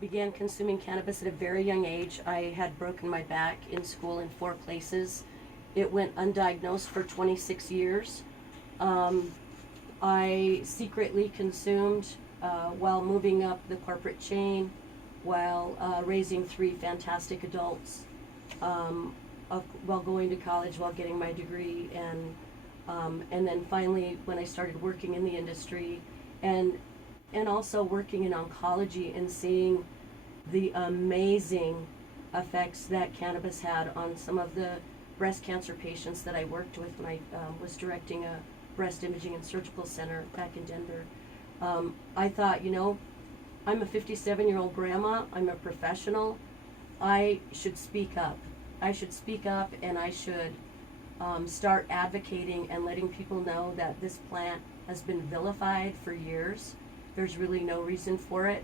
began consuming cannabis at a very young age. I had broken my back in school in 4 places. It went undiagnosed for 26 years. I secretly consumed while moving up the corporate chain, while raising 3 fantastic adults, while going to college, while getting my degree, and then finally when I started working in the industry, and also working in oncology and seeing the amazing effects that cannabis had on some of the breast cancer patients that I worked with when I was directing a breast imaging and surgical center back in Denver. I thought, I'm a 57-year-old grandma, I'm a professional, I should speak up. I should speak up, and I should start advocating and letting people know that this plant has been vilified for years. There's really no reason for it.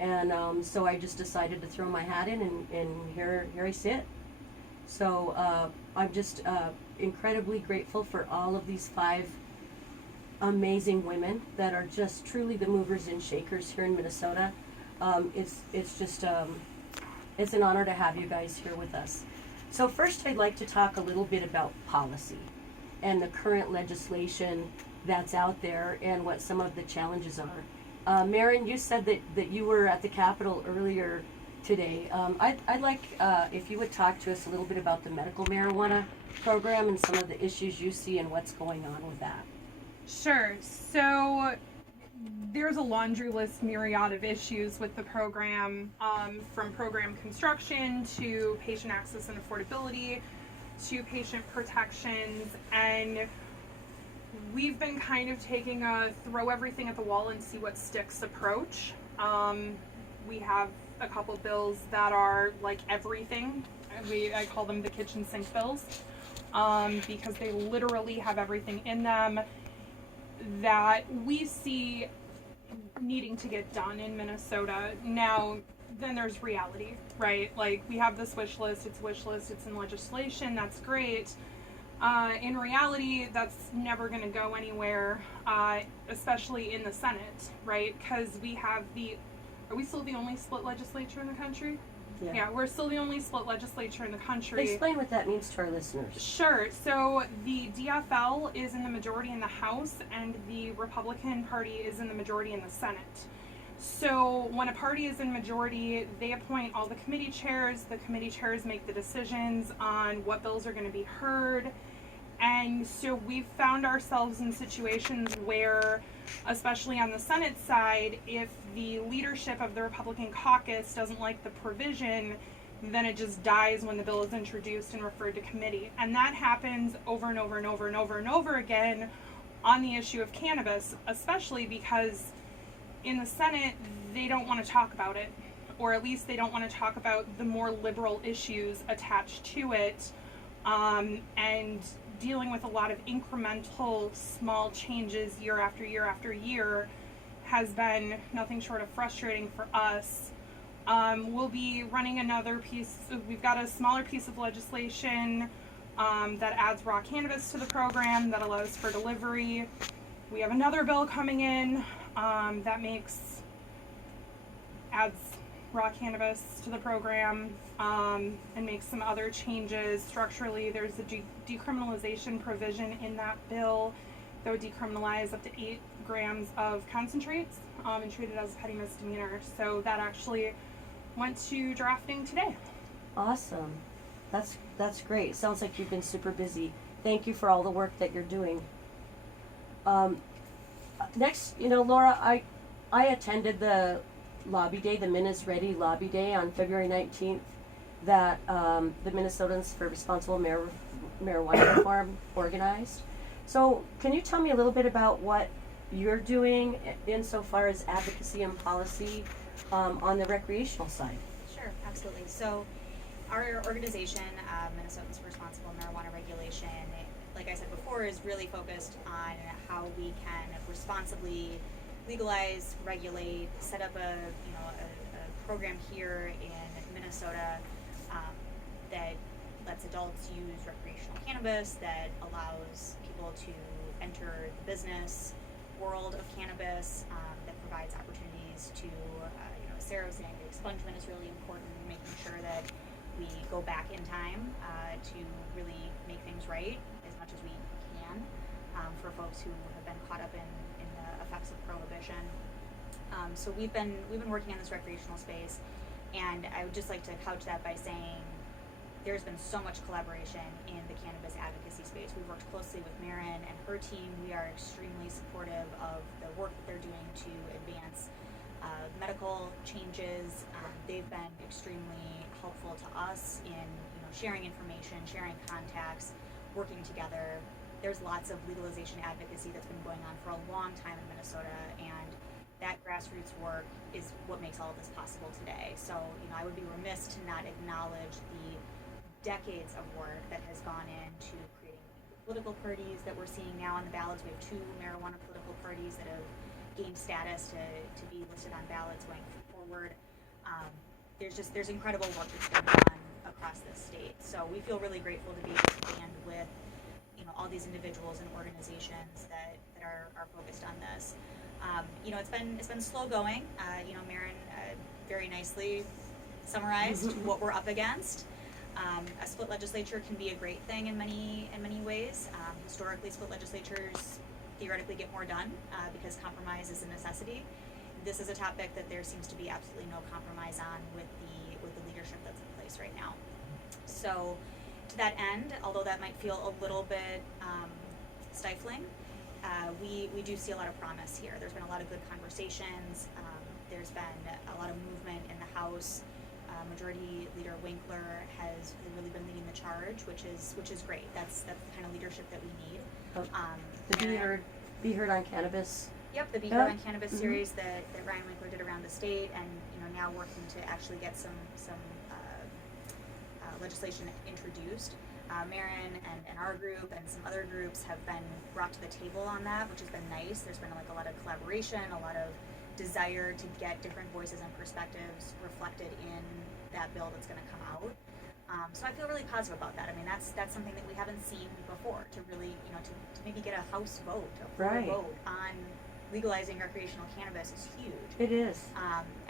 And so I just decided to throw my hat in, and here I sit. So I'm just incredibly grateful for all of these 5 amazing women that are just truly the movers and shakers here in Minnesota. It's just it's an honor to have you guys here with us. So first, I'd like to talk a little bit about policy and the current legislation that's out there and what some of the challenges are. Marin, you said that you were at the Capitol earlier today. I'd like if you would talk to us a little bit about the medical marijuana program and some of the issues you see and what's going on with that. Sure. So there's a laundry list myriad of issues with the program, from program construction to patient access and affordability to patient protections, and we've been kind of taking a throw everything at the wall and see what sticks approach. We have a couple bills that are like everything. I call them the kitchen sink bills, because they literally have everything in them that we see needing to get done in Minnesota. Now, then there's reality, right? Like, we have this wish list, it's in legislation, that's great. In reality, that's never going to go anywhere, especially in the Senate, right? Because are we still the only split legislature in the country? Yeah, we're still the only split legislature in the country. Explain what that means to our listeners. Sure. So the DFL is in the majority in the House, and the Republican Party is in the majority in the Senate. So when a party is in majority, they appoint all the committee chairs. The committee chairs make the decisions on what bills are going to be heard. And so we've found ourselves in situations where, especially on the Senate side, if the leadership of the Republican caucus doesn't like the provision, then it just dies when the bill is introduced and referred to committee. And that happens over and over and over and over and over again on the issue of cannabis, especially because in the Senate, they don't want to talk about it, or at least they don't want to talk about the more liberal issues attached to it, and dealing with a lot of incremental small changes year after year after year has been nothing short of frustrating for us. We'll be running another piece. We've got a smaller piece of legislation that adds raw cannabis to the program, that allows for delivery. We have another bill coming in that adds raw cannabis to the program, and makes some other changes structurally. There's a decriminalization provision in that bill that would decriminalize up to 8 grams of concentrates, and treat it as a petty misdemeanor. So that actually went to drafting today. Awesome. That's great. Sounds like you've been super busy. Thank you for all the work that you're doing. Next, Laura, I attended the lobby day, the Minnes Ready lobby day on February 19th that the Minnesotans for Responsible Marijuana Reform organized. So can you tell me a little bit about what you're doing insofar as advocacy and policy on the recreational side? Sure, absolutely. So our organization, Minnesotans for Responsible Marijuana Regulation, like I said before, is really focused on how we can responsibly legalize, regulate, set up a program here in Minnesota that lets adults use recreational cannabis, that allows people to enter the business world of cannabis, that provides opportunities to Sarah was saying, the expungement is really important, making sure that we go back in time to really make things right as much as we can for folks who have been caught up in the effects of prohibition. So we've been working on this recreational space, and I would just like to couch that by saying there's been so much collaboration in the cannabis advocacy space. We've worked closely with Marin and her team. We are extremely supportive of the work that they're doing to advance medical changes. They've been extremely helpful to us in sharing information, sharing contacts, working together. There's lots of legalization advocacy that's been going on for a long time in Minnesota, and that grassroots work is what makes all of this possible today. So, I would be remiss to not acknowledge the decades of work that has gone into creating political parties that we're seeing now on the ballots. We have 2 marijuana political parties that have gained status to be listed on ballots going forward. There's incredible work that's been done across this state. So we feel really grateful to be able to stand with all these individuals and organizations that are focused on this. It's been slow going. Marin very nicely summarized what we're up against. A split legislature can be a great thing in many ways. Historically, split legislatures theoretically get more done because compromise is a necessity. This is a topic that there seems to be absolutely no compromise on with the leadership that's in place right now. So, to that end, although that might feel a little bit stifling, we do see a lot of promise here. There's been a lot of good conversations. There's been a lot of movement in the House. Majority Leader Winkler has really been leading the charge, which is great. That's the kind of leadership that we need. The Be Heard on Cannabis. Yep, the Be Heard on Cannabis series that Ryan Winkler did around the state, and now working to actually get some legislation introduced. Marin and our group and some other groups have been brought to the table on that, which has been nice. There's been a lot of collaboration, a lot of desire to get different voices and perspectives reflected in that bill that's going to come out. So I feel really positive about that. I mean, that's something that we haven't seen before, to really, to maybe get a House vote, a full vote on legalizing recreational cannabis is huge. It is.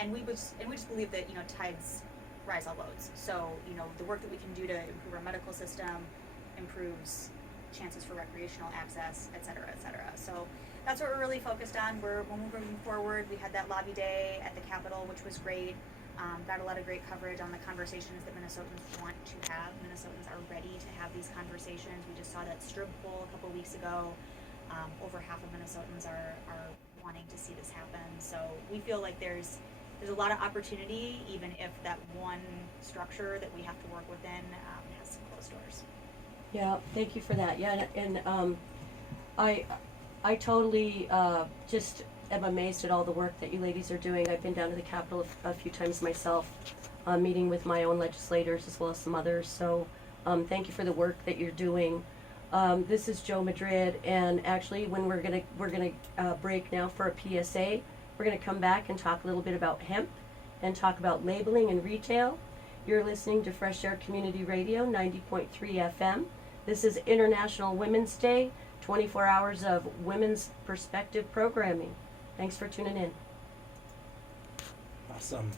And we just believe that, tides rise all boats. So, the work that we can do to improve our medical system improves chances for recreational access, et cetera, et cetera. So that's what we're really focused on. We're moving forward. We had that lobby day at the Capitol, which was great. Got a lot of great coverage on the conversations that Minnesotans want to have. Minnesotans are ready to have these conversations. We just saw that Strib poll a couple weeks ago. Over half of Minnesotans are wanting to see this happen. So we feel like there's a lot of opportunity, even if that one structure that we have to work within has some closed doors. Yeah, thank you for that. Yeah, and I totally just am amazed at all the work that you ladies are doing. I've been down to the Capitol a few times myself, meeting with my own legislators as well as some others. So thank you for the work that you're doing. This is Joe Madrid, and actually, when we're gonna break now for a PSA. We're gonna come back and talk a little bit about hemp and talk about labeling and retail. You're listening to Fresh Air Community Radio, 90.3 FM. This is International Women's Day, 24 hours of women's perspective programming. Thanks for tuning in. Awesome.